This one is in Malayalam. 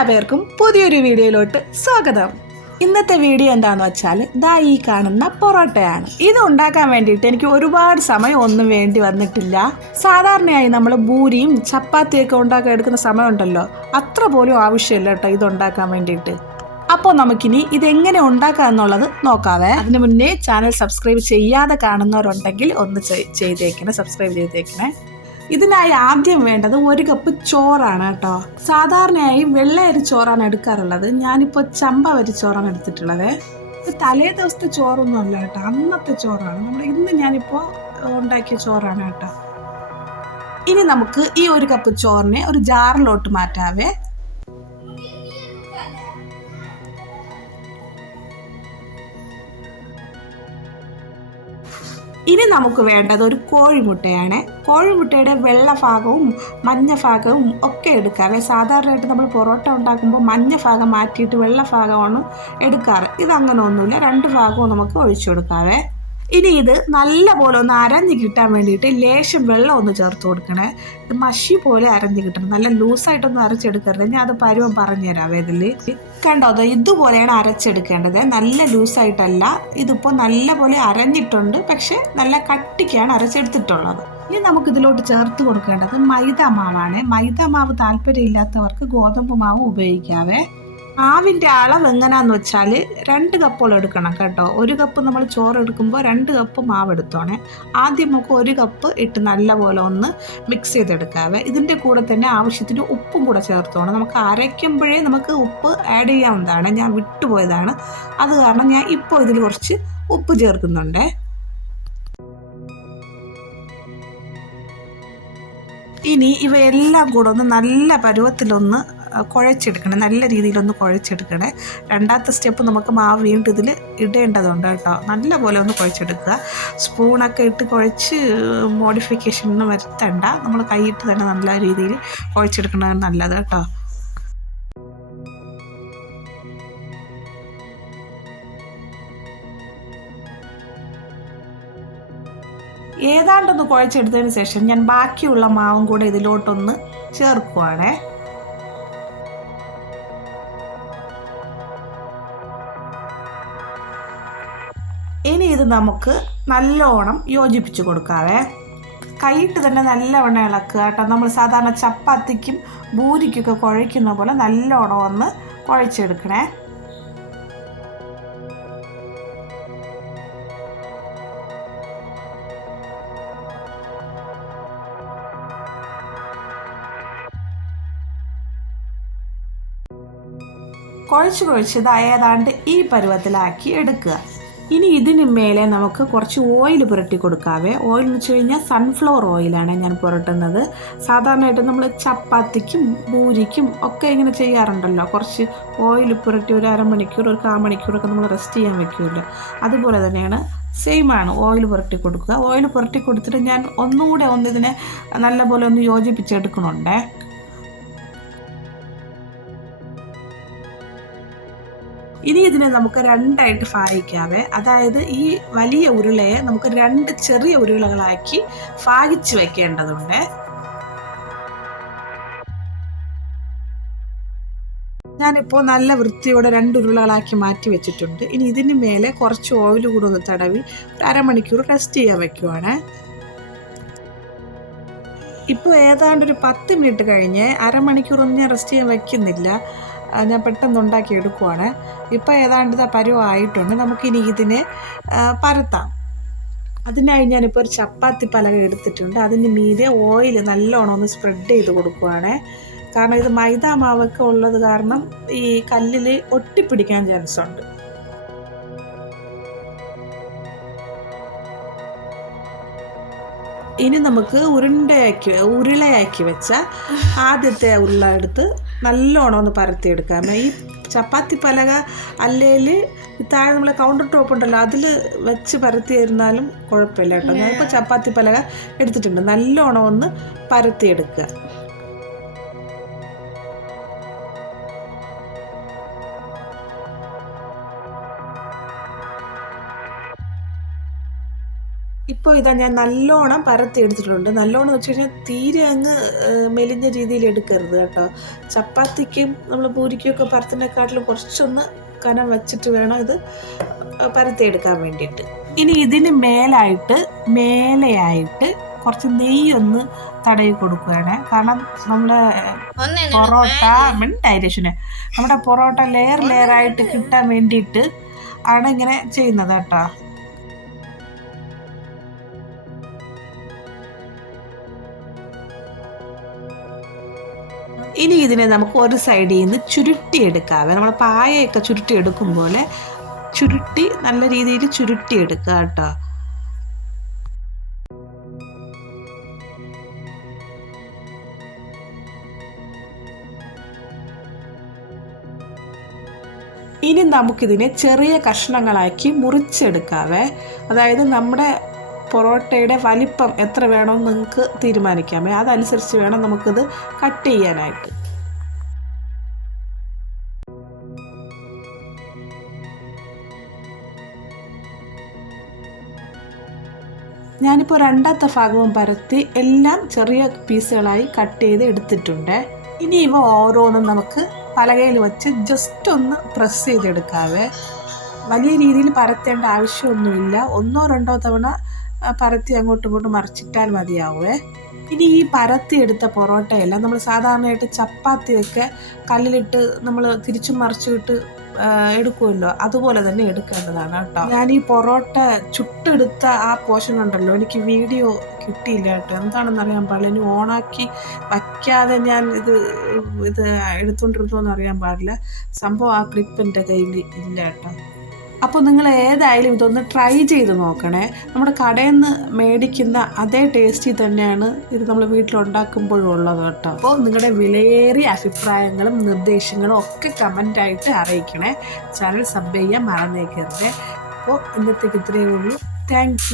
എല്ലാവർക്കും പുതിയൊരു വീഡിയോയിലോട്ട് സ്വാഗതം. ഇന്നത്തെ വീഡിയോ എന്താണെന്ന് വെച്ചാൽ ദാ ഈ കാണുന്ന പൊറോട്ടയാണ്. ഇത് ഉണ്ടാക്കാൻ വേണ്ടിയിട്ട് എനിക്ക് ഒരുപാട് സമയം ഒന്നും വേണ്ടി വന്നിട്ടില്ല. സാധാരണയായി നമ്മൾ ബൂരിയും ചപ്പാത്തിയൊക്കെ ഉണ്ടാക്കാൻ എടുക്കുന്ന സമയമുണ്ടല്ലോ അത്ര പോലും ആവശ്യമില്ല കേട്ടോ ഇത് ഉണ്ടാക്കാൻ വേണ്ടിയിട്ട്. അപ്പോൾ നമുക്കിനി ഇതെങ്ങനെ ഉണ്ടാക്കാം എന്നുള്ളത് നോക്കാവേ. അതിന് മുന്നേ ചാനൽ സബ്സ്ക്രൈബ് ചെയ്യാതെ കാണുന്നവരുണ്ടെങ്കിൽ ഒന്ന് ചെയ്തേക്കണേ സബ്സ്ക്രൈബ് ചെയ്തേക്കണേ. ഇതിനായി ആദ്യം വേണ്ടത് ഒരു കപ്പ് ചോറാണ് കേട്ടോ. സാധാരണയായി വെള്ളയരി ചോറാണ് എടുക്കാറുള്ളത്. ഞാനിപ്പോൾ ചമ്പ വരി ചോറാണ് എടുത്തിട്ടുള്ളത്. തലേ ദിവസത്തെ ചോറൊന്നും അല്ല കേട്ടോ. അന്നത്തെ ചോറാണ്. നമ്മുടെ ഇന്ന് ഞാനിപ്പോൾ ഉണ്ടാക്കിയ ചോറാണ് കേട്ടോ. ഇനി നമുക്ക് ഈ ഒരു കപ്പ് ചോറിനെ ഒരു ജാറിലോട്ട് മാറ്റാവേ. ഇനി നമുക്ക് വേണ്ടത് ഒരു കോഴിമുട്ടയാണ്. കോഴിമുട്ടയുടെ വെള്ള ഭാഗവും മഞ്ഞ ഭാഗവും ഒക്കെ എടുക്കാവേ സാധാരണയായിട്ട് നമ്മൾ പൊറോട്ട ഉണ്ടാക്കുമ്പോൾ മഞ്ഞ ഭാഗം മാറ്റിയിട്ട് വെള്ള ഭാഗമാണ് എടുക്കാറ്. ഇതങ്ങനെ ഒന്നുമില്ല. രണ്ട് ഭാഗവും നമുക്ക് ഒഴിച്ചു കൊടുക്കാവേ. ഇനി ഇത് നല്ലപോലെ ഒന്ന് അരഞ്ഞ് കിട്ടാൻ വേണ്ടിയിട്ട് ലേശം വെള്ളം ഒന്ന് ചേർത്ത് കൊടുക്കണേ. ഇത് മഷി പോലെ അരഞ്ഞ് കിട്ടണം. നല്ല ലൂസായിട്ടൊന്നും അരച്ചെടുക്കരുത്. ഞാൻ അത് പരുവം പറഞ്ഞുതരാം ഇതിൽ കണ്ടോ അത് ഇതുപോലെയാണ് അരച്ചെടുക്കേണ്ടത്. നല്ല ലൂസായിട്ടല്ല. ഇതിപ്പോൾ നല്ല പോലെ അരഞ്ഞിട്ടുണ്ട്. പക്ഷെ നല്ല കട്ടിക്കാണ് അരച്ചെടുത്തിട്ടുള്ളത്. ഇനി നമുക്ക് ഇതിലോട്ട് ചേർത്ത് കൊടുക്കേണ്ടത് മൈദ മാവാണ് മൈദ മാവ് താല്പര്യമില്ലാത്തവർക്ക് ഗോതമ്പ് മാവ് ഉപയോഗിക്കാവേ. മാവിന്റെ അളവ് എങ്ങനെയാന്ന് വെച്ചാൽ രണ്ട് കപ്പോളം എടുക്കണം കേട്ടോ. ഒരു കപ്പ് നമ്മൾ ചോറ് എടുക്കുമ്പോൾ രണ്ട് കപ്പ് മാവ് എടുത്തോണേ. ആദ്യം നമുക്ക് ഒരു കപ്പ് ഇട്ട് നല്ലപോലെ ഒന്ന് മിക്സ് ചെയ്തെടുക്കാവേ. ഇതിന്റെ കൂടെ തന്നെ ആവശ്യത്തിന് ഉപ്പും കൂടെ ചേർത്തോണം. നമുക്ക് അരയ്ക്കുമ്പോഴേ നമുക്ക് ഉപ്പ് ആഡ് ചെയ്യാവുന്നതാണ്. ഞാൻ വിട്ടുപോയതാണ്. അത് കാരണം ഞാൻ ഇപ്പോൾ ഇതിൽ കുറച്ച് ഉപ്പ് ചേർക്കുന്നുണ്ടേ. ഇനി ഇവയെല്ലാം കൂടെ ഒന്ന് നല്ല പരുവത്തിലൊന്ന് കുഴച്ചെടുക്കണം. നല്ല രീതിയിലൊന്ന് കുഴച്ചെടുക്കണേ. രണ്ടാമത്തെ സ്റ്റെപ്പ് നമുക്ക് മാവ് വീണ്ടും ഇതിൽ ഇടേണ്ടതുണ്ട് കേട്ടോ. നല്ല പോലെ ഒന്ന് കുഴച്ചെടുക്കുക. സ്പൂണൊക്കെ ഇട്ട് കുഴച്ച് മോഡിഫിക്കേഷൻ ഒന്നും വരുത്തണ്ട. നമ്മൾ കൈയിട്ട് തന്നെ നല്ല രീതിയിൽ കുഴച്ചെടുക്കുന്നതാണ് നല്ലത് കേട്ടോ. ഏതാണ്ടൊന്ന് കുഴച്ചെടുത്തതിന് ശേഷം ഞാൻ ബാക്കിയുള്ള മാവും കൂടെ ഇതിലോട്ടൊന്ന് ചേർക്കുവാണേ. ഇനി ഇത് നമുക്ക് നല്ലോണം യോജിപ്പിച്ച് കൊടുക്കാവേ. കൈയിട്ട് തന്നെ നല്ലവണ്ണം ഇളക്കുക കേട്ടോ. നമ്മൾ സാധാരണ ചപ്പാത്തിക്കും ഭൂരിക്കൊക്കെ കുഴയ്ക്കുന്ന പോലെ നല്ലോണം ഒന്ന് കുഴച്ചെടുക്കണേ. കുഴച്ച് കുഴച്ച് ഏതാണ്ട് ഈ പരുവത്തിലാക്കി എടുക്കുക. ഇനി ഇതിന് മേലെ നമുക്ക് കുറച്ച് ഓയിൽ പുരട്ടി കൊടുക്കാവേ. ഓയിൽ എന്ന് വെച്ച് കഴിഞ്ഞാൽ സൺഫ്ലവർ ഓയിലാണ് ഞാൻ പുരട്ടുന്നത്. സാധാരണയായിട്ട് നമ്മൾ ചപ്പാത്തിക്കും പൂരിക്കും ഒക്കെ ഇങ്ങനെ ചെയ്യാറുണ്ടല്ലോ. കുറച്ച് ഓയിൽ പുരട്ടി ഒരു അരമണിക്കൂർ ഒരു കാമണിക്കൂറൊക്കെ നമ്മൾ റെസ്റ്റ് ചെയ്യാൻ വെക്കുമല്ലോ. അതുപോലെ തന്നെയാണ് സെയിം ആണ് ഓയിൽ പുരട്ടി കൊടുക്കുക. ഓയിൽ പുരട്ടി കൊടുത്തിട്ട് ഞാൻ ഒന്നുകൂടെ ഒന്ന് ഇതിനെ നല്ലപോലെ ഒന്ന് യോജിപ്പിച്ചെടുക്കണുണ്ടേ. ഇനി ഇതിനെ നമുക്ക് രണ്ടായിട്ട് ഭാഗിക്കാവേ. അതായത് ഈ വലിയ ഉരുളയെ നമുക്ക് രണ്ട് ചെറിയ ഉരുളകളാക്കി ഭാഗിച്ച് വെക്കേണ്ടതുണ്ട്. ഞാനിപ്പോൾ നല്ല വൃത്തിയോടെ രണ്ട് ഉരുളകളാക്കി മാറ്റി വെച്ചിട്ടുണ്ട്. ഇനി ഇതിന് മേലെ കുറച്ച് ഓയിൽ കൂടെ ഒന്ന് തടവി ഒരു അരമണിക്കൂർ റെസ്റ്റ് ചെയ്യാൻ വെക്കുവാണ്. ഇപ്പോൾ ഏതാണ്ട് ഒരു പത്ത് മിനിറ്റ് കഴിഞ്ഞ് അരമണിക്കൂറൊന്നും ഞാൻ റെസ്റ്റ് ചെയ്യാൻ വെക്കുന്നില്ല. ഞാൻ പെട്ടെന്ന് ഉണ്ടാക്കി എടുക്കുവാണ്. ഇപ്പോൾ ഏതാണ്ട് പരുവായിട്ടുണ്ട് നമുക്കിനി ഇതിനെ പരത്താം. അതിനായി ഞാനിപ്പോൾ ഒരു ചപ്പാത്തി പലക എടുത്തിട്ടുണ്ട്. അതിന് മീതെ ഓയിൽ നല്ലോണം ഒന്ന് സ്പ്രെഡ് ചെയ്ത് കൊടുക്കുവാണ്. കാരണം ഇത് മൈദ മാവൊക്കെ ഉള്ളത് കാരണം ഈ കല്ലിൽ ഒട്ടിപ്പിടിക്കാൻ ചാൻസ് ഉണ്ട്. ഇനി നമുക്ക് ഉരുണ്ടയാക്കി ഉരുളയാക്കി വെച്ച ആദ്യത്തെ ഉരുള എടുത്ത് നല്ലോണം ഒന്ന് പരത്തിയെടുക്കാം. ഈ ചപ്പാത്തി പലക അല്ലെങ്കിൽ താഴെ നമ്മളെ കൗണ്ടർ ടോപ്പ് ഉണ്ടല്ലോ അതിൽ വെച്ച് പരത്തി തരുന്നാലും കുഴപ്പമില്ല കേട്ടോ. ഞാനിപ്പോൾ ചപ്പാത്തി പലക എടുത്തിട്ടുണ്ട്. നല്ലോണം ഒന്ന് പരത്തിയെടുക്കുക. ഇപ്പോൾ ഇതാ ഞാൻ നല്ലോണം പരത്തി എടുത്തിട്ടുണ്ട്. നല്ലോണം വെച്ച് കഴിഞ്ഞാൽ തീരെ അങ്ങ് മെലിഞ്ഞ രീതിയിൽ എടുക്കരുത് കേട്ടോ. ചപ്പാത്തിക്കും നമ്മൾ പൂരിക്കും ഒക്കെ പരത്തിനെക്കാട്ടിലും കുറച്ചൊന്ന് കനം വെച്ചിട്ട് വേണം ഇത് പരത്തി എടുക്കാൻ വേണ്ടിയിട്ട്. ഇനി ഇതിന് മേലായിട്ട് മേലെയായിട്ട് കുറച്ച് നെയ്യൊന്ന് തടവി കൊടുക്കുകയാണ്. കാരണം നമ്മുടെ പൊറോട്ട ഡയറക്ഷന് നമ്മുടെ പൊറോട്ട ലെയർ ലെയർ ആയിട്ട് കിട്ടാൻ വേണ്ടിയിട്ട് ആണ് ഇങ്ങനെ ചെയ്യുന്നത് കേട്ടോ. ഇനി ഇതിനെ നമുക്ക് ഒരു സൈഡിൽ നിന്ന് ചുരുട്ടിയെടുക്കാവേ നമ്മൾ പായയൊക്കെ ചുരുട്ടിയെടുക്കും പോലെ ചുരുട്ടി നല്ല രീതിയിൽ ചുരുട്ടിയെടുക്കുക കേട്ടോ. ഇനി നമുക്കിതിനെ ചെറിയ കഷ്ണങ്ങളാക്കി മുറിച്ചെടുക്കാവേ. അതായത് നമ്മുടെ പൊറോട്ടയുടെ വലിപ്പം എത്ര വേണമെന്ന് നിങ്ങൾക്ക് തീരുമാനിക്കാം അതനുസരിച്ച് വേണം നമുക്കിത് കട്ട് ചെയ്യാനായിട്ട്. ഞാനിപ്പോൾ രണ്ടാമത്തെ ഭാഗവും പരത്തി എല്ലാം ചെറിയ പീസുകളായി കട്ട് ചെയ്ത് എടുത്തിട്ടുണ്ട്. ഇനി ഇവ ഓരോന്നും നമുക്ക് പലകയിൽ വെച്ച് ജസ്റ്റ് ഒന്ന് പ്രസ് ചെയ്തെടുക്കാവേ. വലിയ രീതിയിൽ പരത്തേണ്ട ആവശ്യമൊന്നുമില്ല. ഒന്നോ രണ്ടോ തവണ പരത്തി അങ്ങോട്ടും ഇങ്ങോട്ടും മറിച്ചിട്ടാൽ മതിയാവേ. ഇനി ഈ പരത്തി എടുത്ത പൊറോട്ടയെല്ലാം നമ്മൾ സാധാരണയായിട്ട് ചപ്പാത്തിയൊക്കെ കല്ലിലിട്ട് നമ്മൾ തിരിച്ചും മറിച്ചിട്ട് എടുക്കുമല്ലോ. അതുപോലെ തന്നെ എടുക്കേണ്ടതാണ് കേട്ടോ. ഞാൻ ഈ പൊറോട്ട ചുട്ടെടുത്ത ആ പോഷൻ ഉണ്ടല്ലോ എനിക്ക് വീഡിയോ കിട്ടിയില്ല കേട്ടോ. എന്താണെന്ന് അറിയാൻ പാടില്ല. ഇനി ഓണാക്കി വയ്ക്കാതെ ഞാൻ ഇത് ഇത് എടുത്തോണ്ടിരുന്നോന്ന് അറിയാൻ പാടില്ല. സംഭവം ആ ക്ലിപ്പ് എന്റെ കയ്യിൽ ഇല്ല കേട്ടോ. അപ്പോൾ നിങ്ങൾ ഏതായാലും ഇതൊന്ന് ട്രൈ ചെയ്ത് നോക്കണേ. നമ്മുടെ കടയിൽ നിന്ന് മേടിക്കുന്ന അതേ ടേസ്റ്റിൽ തന്നെയാണ് ഇത് നമ്മൾ വീട്ടിലുണ്ടാക്കുമ്പോഴും ഉള്ളത് കേട്ടോ. അപ്പോൾ നിങ്ങളുടെ വിലയേറിയ അഭിപ്രായങ്ങളും നിർദ്ദേശങ്ങളും ഒക്കെ കമന്റായിട്ട് അറിയിക്കണേ. ചാനൽ സബ് ചെയ്യാൻ മറന്നേക്കരുത്. അപ്പോൾ ഇന്നത്തേക്ക് ഇത്രയേ ഉള്ളൂ. താങ്ക്